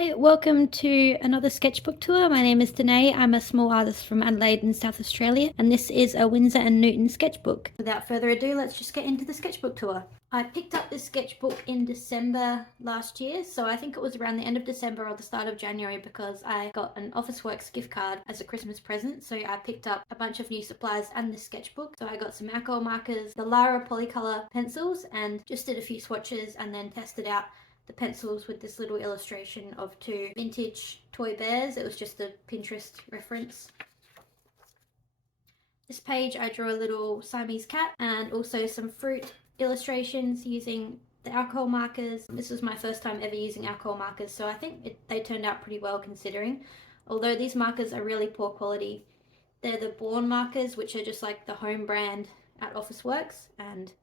Hi, welcome to another sketchbook tour. My name is Danae. I'm a small artist from Adelaide in South Australia, and this is a Winsor & Newton sketchbook. Without further ado, let's just get into the sketchbook tour. I picked up this sketchbook in December last year, so I think it was around the end of December or the start of January because I got an Officeworks gift card as a Christmas present, so I picked up a bunch of new supplies and this sketchbook. So I got some alcohol markers, the Lara Polycolor pencils, and just did a few swatches and then tested out the pencils with this little illustration of two vintage toy bears. It was just a Pinterest reference. This page I drew a little Siamese cat and also some fruit illustrations using the alcohol markers. This was my first time ever using alcohol markers, so I think they turned out pretty well considering. Although these markers are really poor quality. They're the Born markers, which are just like the home brand at Officeworks, and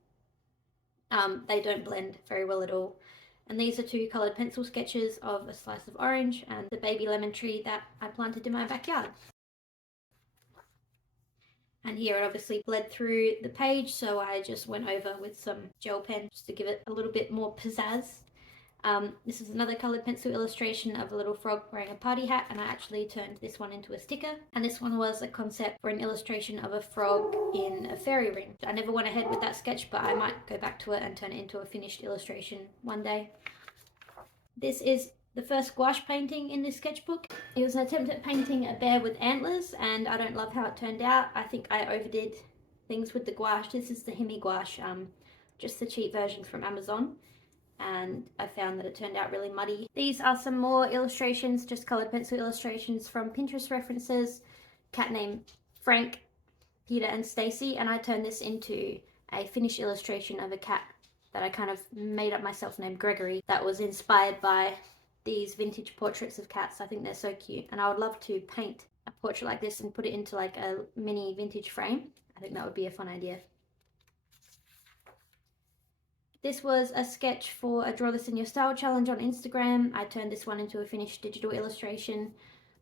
they don't blend very well at all. And these are two coloured pencil sketches of a slice of orange and the baby lemon tree that I planted in my backyard. And here it obviously bled through the page, so I just went over with some gel pen just to give it a little bit more pizzazz. This is another coloured pencil illustration of a little frog wearing a party hat, and I actually turned this one into a sticker. And this one was a concept for an illustration of a frog in a fairy ring. I never went ahead with that sketch, but I might go back to it and turn it into a finished illustration one day. This is the first gouache painting in this sketchbook. It was an attempt at painting a bear with antlers, and I don't love how it turned out. I think I overdid things with the gouache. This is the Himi gouache, just the cheap version from Amazon, and I found that it turned out really muddy. These are some more illustrations, just coloured pencil illustrations from Pinterest references. Cat named Frank, Peter and Stacy, and I turned this into a finished illustration of a cat that I kind of made up myself named Gregory, that was inspired by these vintage portraits of cats. I think they're so cute, and I would love to paint a portrait like this and put it into like a mini vintage frame. I think that would be a fun idea. This was a sketch for a Draw This in Your Style challenge on Instagram. I turned this one into a finished digital illustration.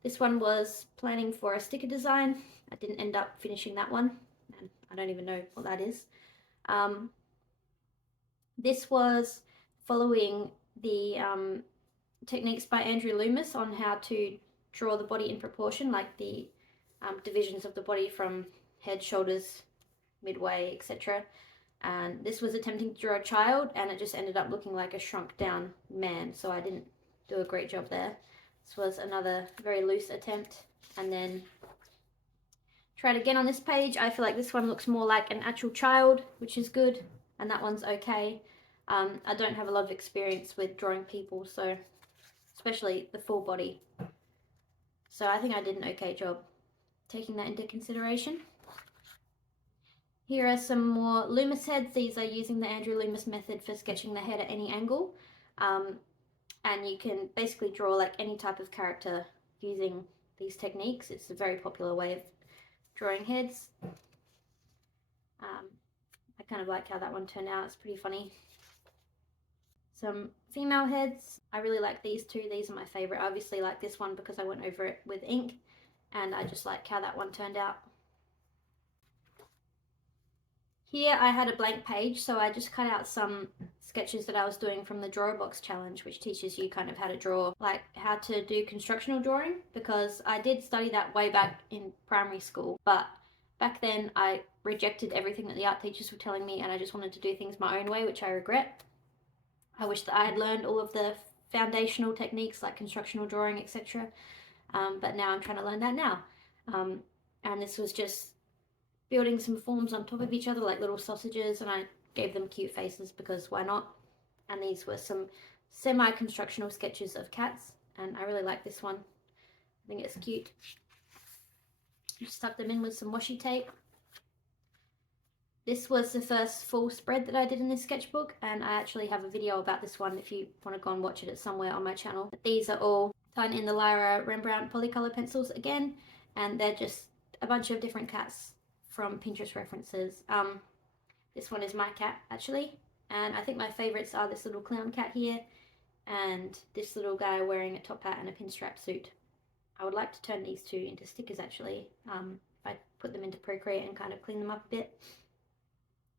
This one was planning for a sticker design. I didn't end up finishing that one, and I don't even know what that is. This was following the techniques by Andrew Loomis on how to draw the body in proportion, like the divisions of the body from head, shoulders, midway, etc. And this was attempting to draw a child, and it just ended up looking like a shrunk down man, so I didn't do a great job there. This was another very loose attempt, and then tried again on this page. I feel like this one looks more like an actual child, which is good, and that one's okay. I don't have a lot of experience with drawing people, so especially the full body. So I think I did an okay job taking that into consideration. Here are some more Loomis heads. These are using the Andrew Loomis method for sketching the head at any angle. And you can basically draw like any type of character using these techniques. It's a very popular way of drawing heads. I kind of like how that one turned out. It's pretty funny. Some female heads. I really like these two. These are my favorite. I obviously like this one because I went over it with ink, and I just like how that one turned out. Here I had a blank page, so I just cut out some sketches that I was doing from the Draw a Box challenge, which teaches you kind of how to draw, like how to do constructional drawing, because I did study that way back in primary school, but back then I rejected everything that the art teachers were telling me, and I just wanted to do things my own way, which I regret. I wish that I had learned all of the foundational techniques like constructional drawing, etc. But now I'm trying to learn that now. And this was just building some forms on top of each other like little sausages, and I gave them cute faces because why not? And these were some semi-constructional sketches of cats, and I really like this one. I think it's cute. Just stuck them in with some washi tape. This was the first full spread that I did in this sketchbook, and I actually have a video about this one if you want to go and watch it. It's somewhere on my channel. But these are all done in the Lara Rembrandt Polycolor pencils again, and they're just a bunch of different cats from Pinterest references. This one is my cat actually, and I think my favorites are this little clown cat here and this little guy wearing a top hat and a pinstripe suit. I would like to turn these two into stickers actually, if I put them into Procreate and kind of clean them up a bit.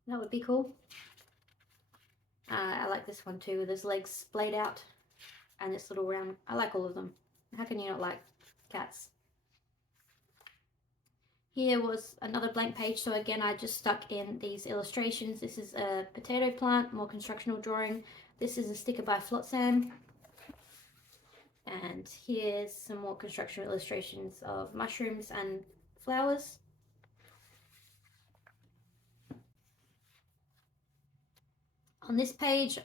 That would be cool. I like this one too with his legs splayed out. and this little round. I like all of them. How can you not like cats? Here was another blank page, so again I just stuck in these illustrations. This is a potato plant, more constructional drawing. This is a sticker by Flotsam. And here's some more construction illustrations of mushrooms and flowers. On this page,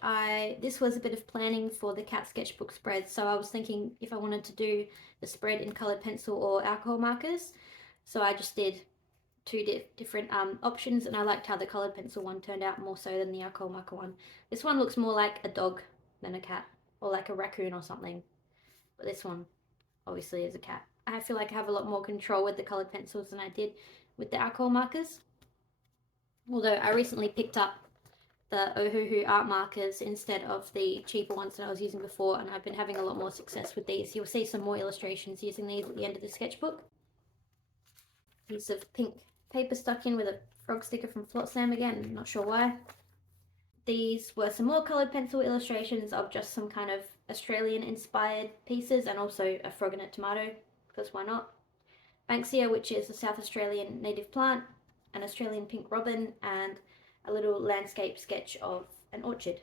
this was a bit of planning for the cat sketchbook spread. So I was thinking if I wanted to do the spread in colored pencil or alcohol markers. So I just did two different options, and I liked how the colored pencil one turned out more so than the alcohol marker one. This one looks more like a dog than a cat, or like a raccoon or something. But this one obviously is a cat. I feel like I have a lot more control with the colored pencils than I did with the alcohol markers. Although I recently picked up the Ohuhu art markers instead of the cheaper ones that I was using before, and I've been having a lot more success with these. You'll see some more illustrations using these at the end of the sketchbook. Piece of pink paper stuck in with a frog sticker from Flotsam again, not sure why. These were some more coloured pencil illustrations of just some kind of Australian inspired pieces, and also a frog and a tomato, because why not? Banksia, which is a South Australian native plant, an Australian pink robin, and a little landscape sketch of an orchard.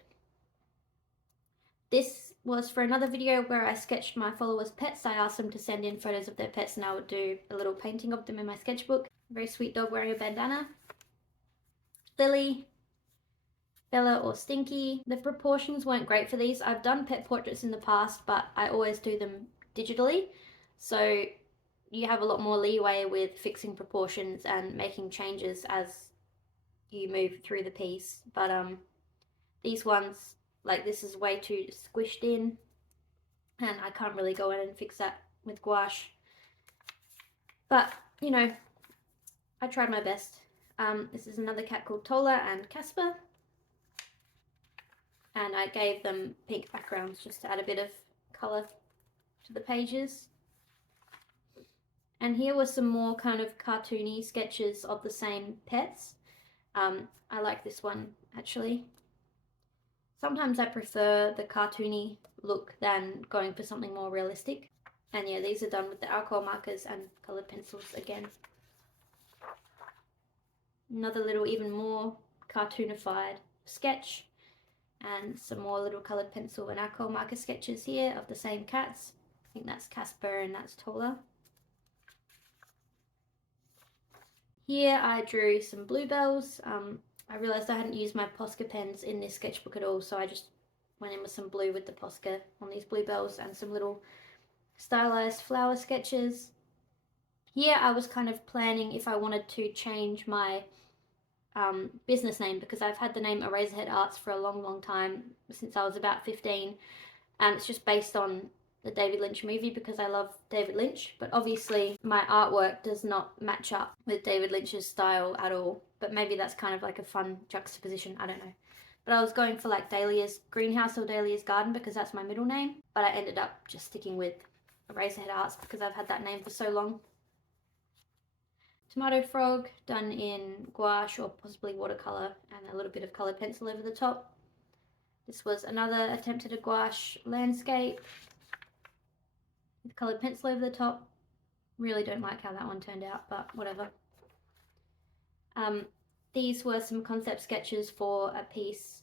This was for another video where I sketched my followers' pets. I asked them to send in photos of their pets and I would do a little painting of them in my sketchbook. A very sweet dog wearing a bandana. Lily, Bella or Stinky. The proportions weren't great for these. I've done pet portraits in the past, but I always do them digitally. So you have a lot more leeway with fixing proportions and making changes as you move through the piece. But these ones, like this is way too squished in, and I can't really go in and fix that with gouache. But, you know, I tried my best. This is another cat called Tola and Casper. And I gave them pink backgrounds just to add a bit of colour to the pages. And here were some more kind of cartoony sketches of the same pets. I like this one actually. Sometimes I prefer the cartoony look than going for something more realistic. And yeah, these are done with the alcohol markers and coloured pencils again. Another little, even more cartoonified sketch, and some more little coloured pencil and alcohol marker sketches here of the same cats. I think that's Casper and that's Tola. Here I drew some bluebells. I realised I hadn't used my Posca pens in this sketchbook at all, so I just went in with some blue with the Posca on these bluebells and some little stylised flower sketches. Here I was kind of planning if I wanted to change my business name, because I've had the name Eraserhead Arts for a long time, since I was about 15, and it's just based on the David Lynch movie because I love David Lynch, but obviously my artwork does not match up with David Lynch's style at all, but maybe that's kind of like a fun juxtaposition, I don't know. But I was going for like Dahlia's Greenhouse or Dahlia's Garden because that's my middle name, but I ended up just sticking with Eraserhead Arts because I've had that name for so long. Tomato frog done in gouache or possibly watercolour and a little bit of coloured pencil over the top. This was another attempt at a gouache landscape with coloured pencil over the top. Really don't like how that one turned out, but whatever. These were some concept sketches for a piece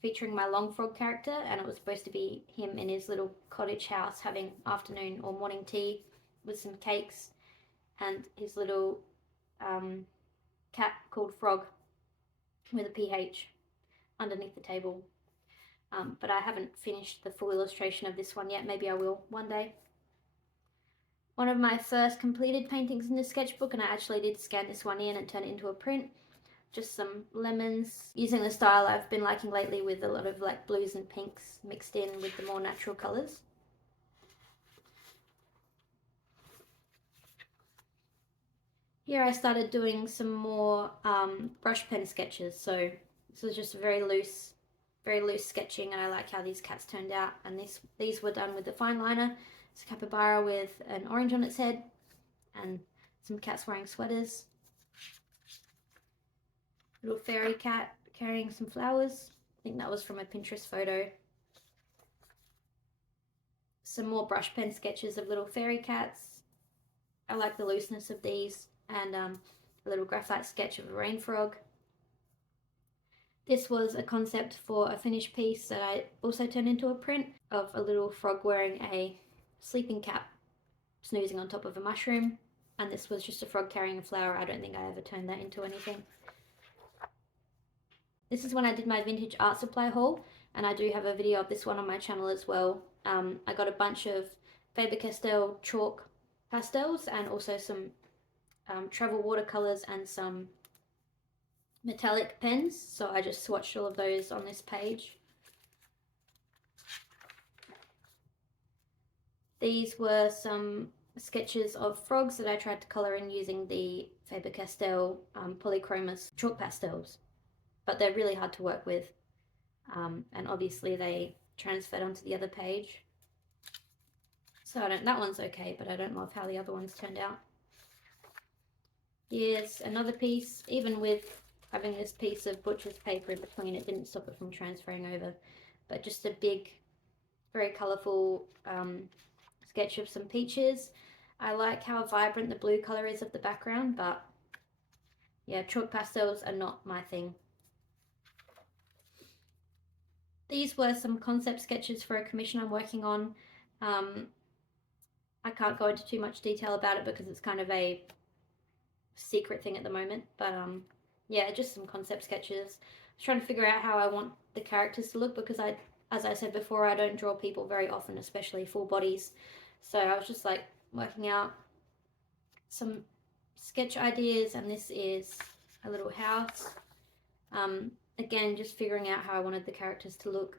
featuring my long frog character, and it was supposed to be him in his little cottage house having afternoon or morning tea with some cakes, and his little cat called Frog with a PH underneath the table. But I haven't finished the full illustration of this one yet. Maybe I will one day. One of my first completed paintings in the sketchbook, and I actually did scan this one in and turn it into a print. Just some lemons, using the style I've been liking lately with a lot of like blues and pinks mixed in with the more natural colours. Here I started doing some more brush pen sketches, so this was just very loose sketching, and I like how these cats turned out. And these were done with the fine liner. It's a capybara with an orange on its head and some cats wearing sweaters. Little fairy cat carrying some flowers. I think that was from a Pinterest photo. some more brush pen sketches of little fairy cats. I like the looseness of these, and a little graphite sketch of a rain frog. This was a concept for a finished piece that I also turned into a print of a little frog wearing a sleeping cap, snoozing on top of a mushroom. And this was just a frog carrying a flower. I don't think I ever turned that into anything. This is when I did my vintage art supply haul, and I do have a video of this one on my channel as well. I got a bunch of Faber-Castell chalk pastels and also some travel watercolors and some metallic pens, so I just swatched all of those on this page. These were some sketches of frogs that I tried to colour in using the Faber-Castell Polychromos chalk pastels, but they're really hard to work with, and obviously they transferred onto the other page. So that one's okay, but I don't love how the other ones turned out. Here's another piece. Even with having this piece of butcher's paper in between, it didn't stop it from transferring over, but just a big, very colourful sketch of some peaches. I like how vibrant the blue colour is of the background, but yeah, chalk pastels are not my thing. These were some concept sketches for a commission I'm working on. I can't go into too much detail about it because it's kind of a secret thing at the moment, but yeah, just some concept sketches. I was trying to figure out how I want the characters to look because as I said before, I don't draw people very often, especially full bodies. So I was just like working out some sketch ideas, and this is a little house. Again, just figuring out how I wanted the characters to look.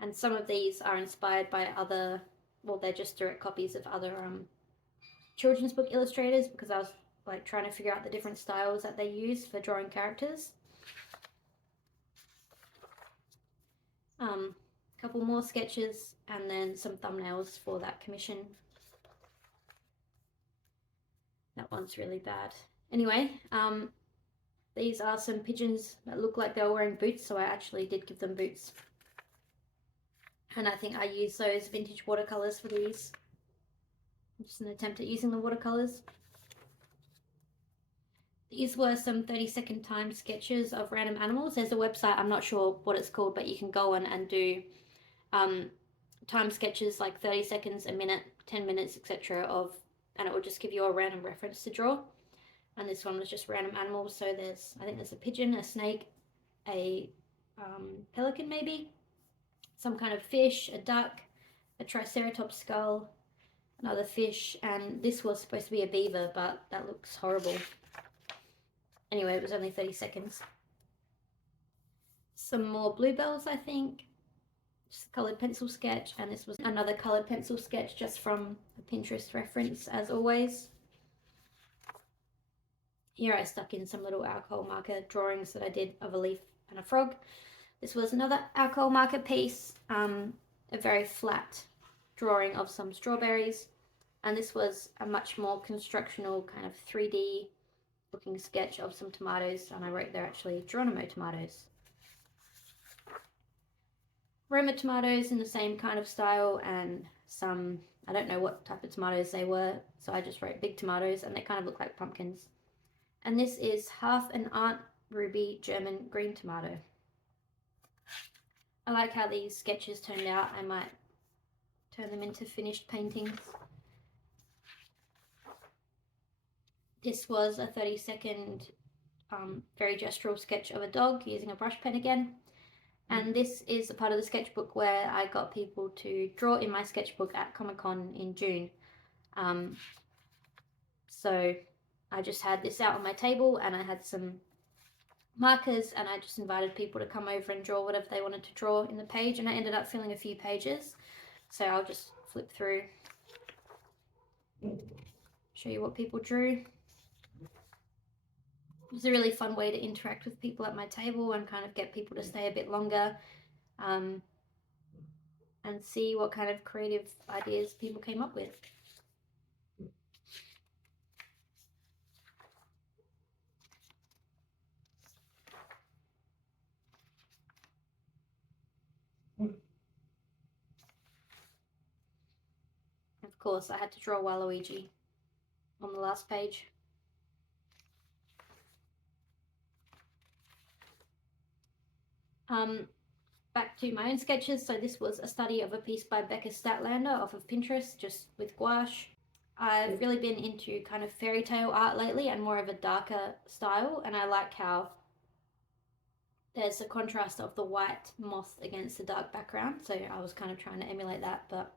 And some of these are inspired by other, well, they're just direct copies of other children's book illustrators, because I was like trying to figure out the different styles that they use for drawing characters. A couple more sketches and then some thumbnails for that commission. That one's really bad. Anyway, these are some pigeons that look like they were wearing boots, so I actually did give them boots. And I think I used those vintage watercolors for these. Just an attempt at using the watercolors. These were some 30-second time sketches of random animals. There's a website, I'm not sure what it's called, but you can go on and do time sketches like 30 seconds, a minute, 10 minutes, etc. and it will just give you a random reference to draw. And this one was just random animals. So I think there's a pigeon, a snake, a pelican maybe, some kind of fish, a duck, a triceratops skull, another fish, and this was supposed to be a beaver, but that looks horrible. Anyway, it was only 30 seconds. Some more bluebells, I think. Just a coloured pencil sketch, and this was another coloured pencil sketch just from a Pinterest reference, as always. Here I stuck in some little alcohol marker drawings that I did of a leaf and a frog. This was another alcohol marker piece, a very flat drawing of some strawberries, and this was a much more constructional kind of 3D looking sketch of some tomatoes, and I wrote they're actually Geronimo tomatoes. Roma tomatoes in the same kind of style, and some, I don't know what type of tomatoes they were, so I just wrote big tomatoes, and they kind of look like pumpkins. And this is half an Aunt Ruby German green tomato. I like how these sketches turned out. I might turn them into finished paintings. This was a 30-second very gestural sketch of a dog using a brush pen again. And this is a part of the sketchbook where I got people to draw in my sketchbook at Comic-Con in June. So I just had this out on my table, and I had some markers, and I just invited people to come over and draw whatever they wanted to draw in the page, and I ended up filling a few pages. So I'll just flip through, show you what people drew. It was a really fun way to interact with people at my table and kind of get people to stay a bit longer, and see what kind of creative ideas people came up with. Of course, I had to draw Waluigi on the last page. Back to my own sketches. So this was a study of a piece by Becca Statlander off of Pinterest, just with gouache. I've really been into kind of fairy tale art lately and more of a darker style, and I like how there's a contrast of the white moth against the dark background, so I was kind of trying to emulate that, but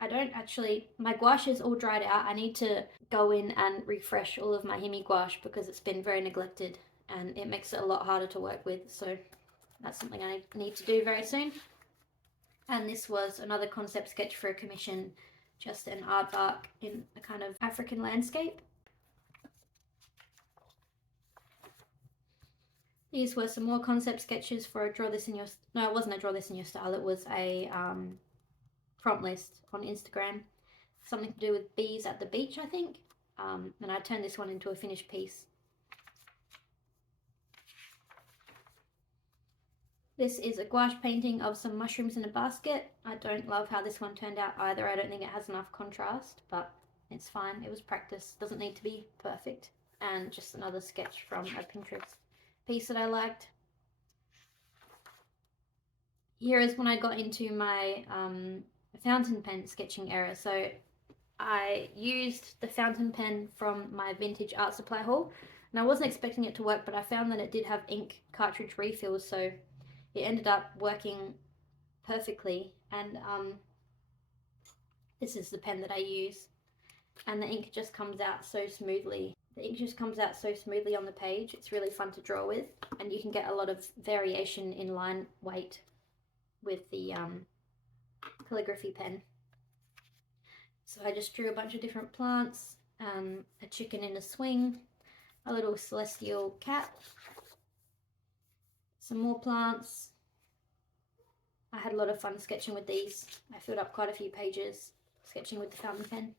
I don't actually, my gouache is all dried out. I need to go in and refresh all of my Himi gouache because it's been very neglected and it makes it a lot harder to work with, so that's something I need to do very soon. And this was another concept sketch for a commission, just an aardvark in a kind of African landscape. These were some more concept sketches for a draw this in your, no, it wasn't a draw this in your style, it was a prompt list on Instagram, something to do with bees at the beach, I think, and I turned this one into a finished piece. This is a gouache painting of some mushrooms in a basket. I don't love how this one turned out either. I don't think it has enough contrast, but it's fine. It was practice. Doesn't need to be perfect. And just another sketch from a Pinterest piece that I liked. Here is when I got into my fountain pen sketching era. So I used the fountain pen from my vintage art supply haul, and I wasn't expecting it to work, but I found that it did have ink cartridge refills, so it ended up working perfectly. And this is the pen that I use, and the ink just comes out so smoothly. The ink just comes out so smoothly on the page. It's really fun to draw with, and you can get a lot of variation in line weight with the calligraphy pen. So I just drew a bunch of different plants, a chicken in a swing, a little celestial cat, some more plants. I had a lot of fun sketching with these. I filled up quite a few pages sketching with the fountain pen.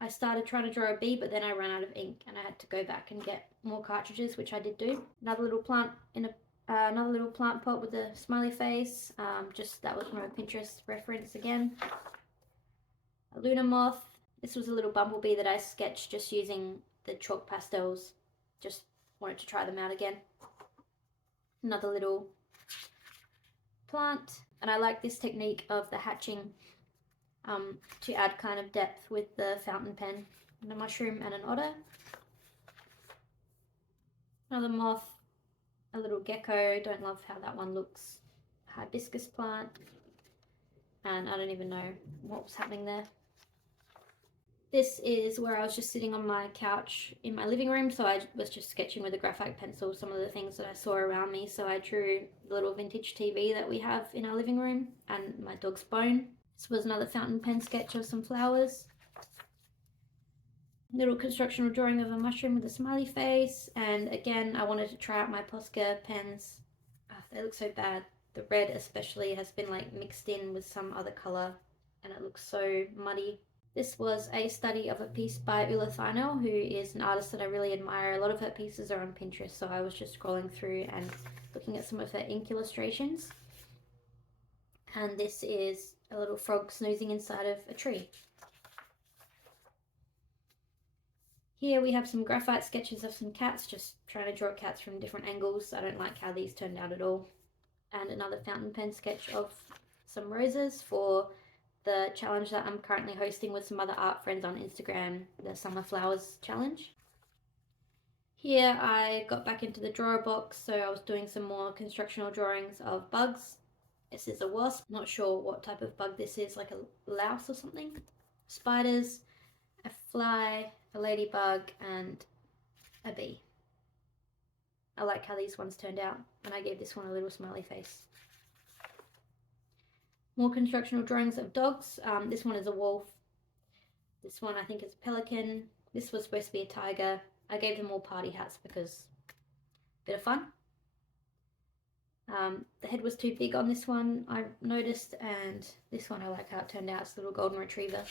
I started trying to draw a bee, but then I ran out of ink and I had to go back and get more cartridges, which I did do. Another little plant in another little plant pot with a smiley face. Just that was from a Pinterest reference again. A Luna moth. This was a little bumblebee that I sketched just using the chalk pastels. Just wanted to try them out again. Another little plant, and I like this technique of the hatching to add kind of depth with the fountain pen. And a mushroom and an otter. Another moth, a little gecko, don't love how that one looks. A hibiscus plant, and I don't even know what was happening there. This is where I was just sitting on my couch in my living room, so I was just sketching with a graphite pencil some of the things that I saw around me. So I drew the little vintage TV that we have in our living room and my dog's bone. This was another fountain pen sketch of some flowers. Little constructional drawing of a mushroom with a smiley face, and again I wanted to try out my Posca pens. They look so bad. The red especially has been like mixed in with some other colour and it looks so muddy. This was a study of a piece by Ulla Thynell, who is an artist that I really admire. A lot of her pieces are on Pinterest, so I was just scrolling through and looking at some of her ink illustrations. And this is a little frog snoozing inside of a tree. Here we have some graphite sketches of some cats, just trying to draw cats from different angles. I don't like how these turned out at all. And another fountain pen sketch of some roses for the challenge that I'm currently hosting with some other art friends on Instagram, the Summer Flowers Challenge. Here I got back into the drawer box, so I was doing some more constructional drawings of bugs. This is a wasp, not sure what type of bug this is, like a louse or something. Spiders, a fly, a ladybug, and a bee. I like how these ones turned out, and I gave this one a little smiley face. More constructional drawings of dogs. This one is a wolf. This one I think is a pelican. This was supposed to be a tiger. I gave them all party hats because bit of fun. The head was too big on this one, I noticed, and this one I like how it turned out. It's a little golden retriever.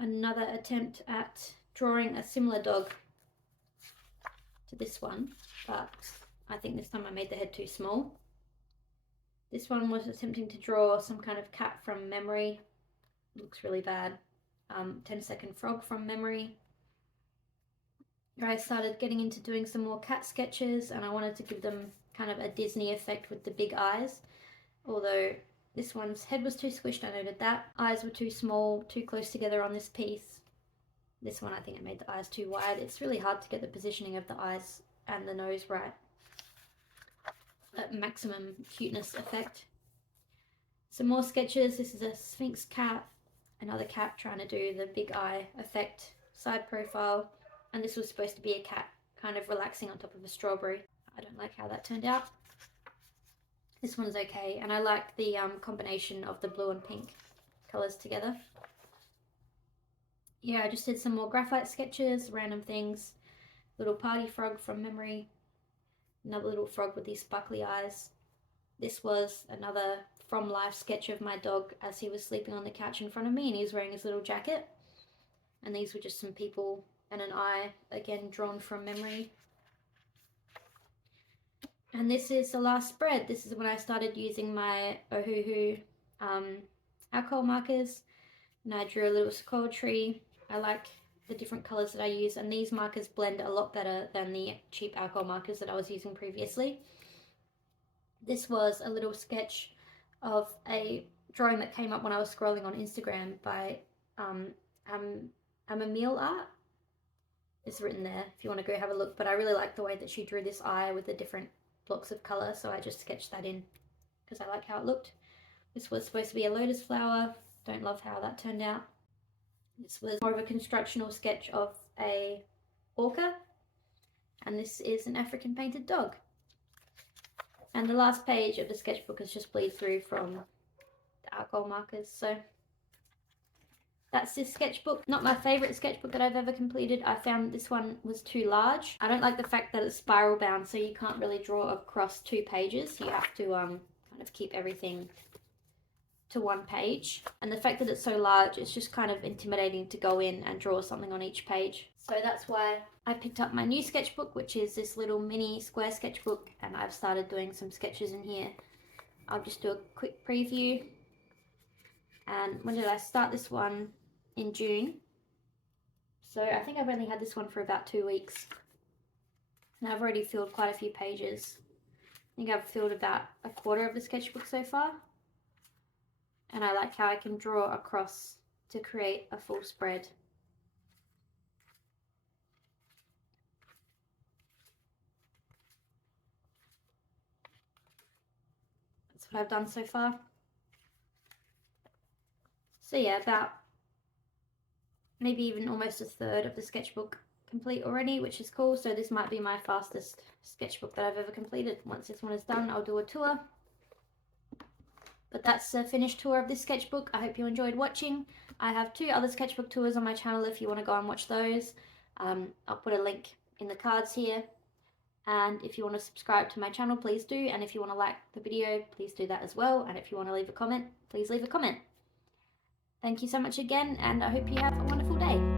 Another attempt at drawing a similar dog to this one, but I think this time I made the head too small. This one was attempting to draw some kind of cat from memory. Looks really bad. 10-second frog from memory. I started getting into doing some more cat sketches, and I wanted to give them kind of a Disney effect with the big eyes. Although this one's head was too squished, I noted that. Eyes were too small, too close together on this piece. This one, I think it made the eyes too wide. It's really hard to get the positioning of the eyes and the nose right. That maximum cuteness effect. Some more sketches. This is a Sphinx cat, another cat trying to do the big eye effect, side profile, and this was supposed to be a cat kind of relaxing on top of a strawberry. I don't like how that turned out. This one's okay, and I like the combination of the blue and pink colours together. Yeah, I just did some more graphite sketches, random things. Little party frog from memory. Another little frog with these sparkly eyes. This was another from life sketch of my dog as he was sleeping on the couch in front of me, and he was wearing his little jacket. And these were just some people and an eye, again drawn from memory. And this is the last spread. This is when I started using my Ohuhu alcohol markers, and I drew a little sequoia tree. I like the different colors that I use, and these markers blend a lot better than the cheap alcohol markers that I was using previously. This was a little sketch of a drawing that came up when I was scrolling on Instagram by Amamil Art. It's written there if you want to go have a look, but I really like the way that she drew this eye with the different blocks of color, so I just sketched that in because I like how it looked. This was supposed to be a lotus flower. Don't love how that turned out. This was more of a constructional sketch of a orca, and this is an African painted dog. And the last page of the sketchbook is just bleed through from the alcohol markers. So that's this sketchbook. Not my favorite sketchbook that I've ever completed. I found this one was too large. I don't like the fact that it's spiral bound, so you can't really draw across 2 pages. You have to kind of keep everything to 1 page. And the fact that it's so large, it's just kind of intimidating to go in and draw something on each page. So that's why I picked up my new sketchbook, which is this little mini square sketchbook, and I've started doing some sketches in here. I'll just do a quick preview. And when did I start this one? In June. So I think I've only had this one for about 2 weeks. And I've already filled quite a few pages. I think I've filled about a quarter of the sketchbook so far. And I like how I can draw across to create a full spread. That's what I've done so far. So yeah, about maybe even almost a third of the sketchbook complete already, which is cool. So this might be my fastest sketchbook that I've ever completed. Once this one is done, I'll do a tour. But that's a finished tour of this sketchbook. I hope you enjoyed watching. I have 2 other sketchbook tours on my channel if you want to go and watch those. I'll put a link in the cards here. And if you want to subscribe to my channel, please do. And if you want to like the video, please do that as well. And if you want to leave a comment, please leave a comment. Thank you so much again, and I hope you have a wonderful day.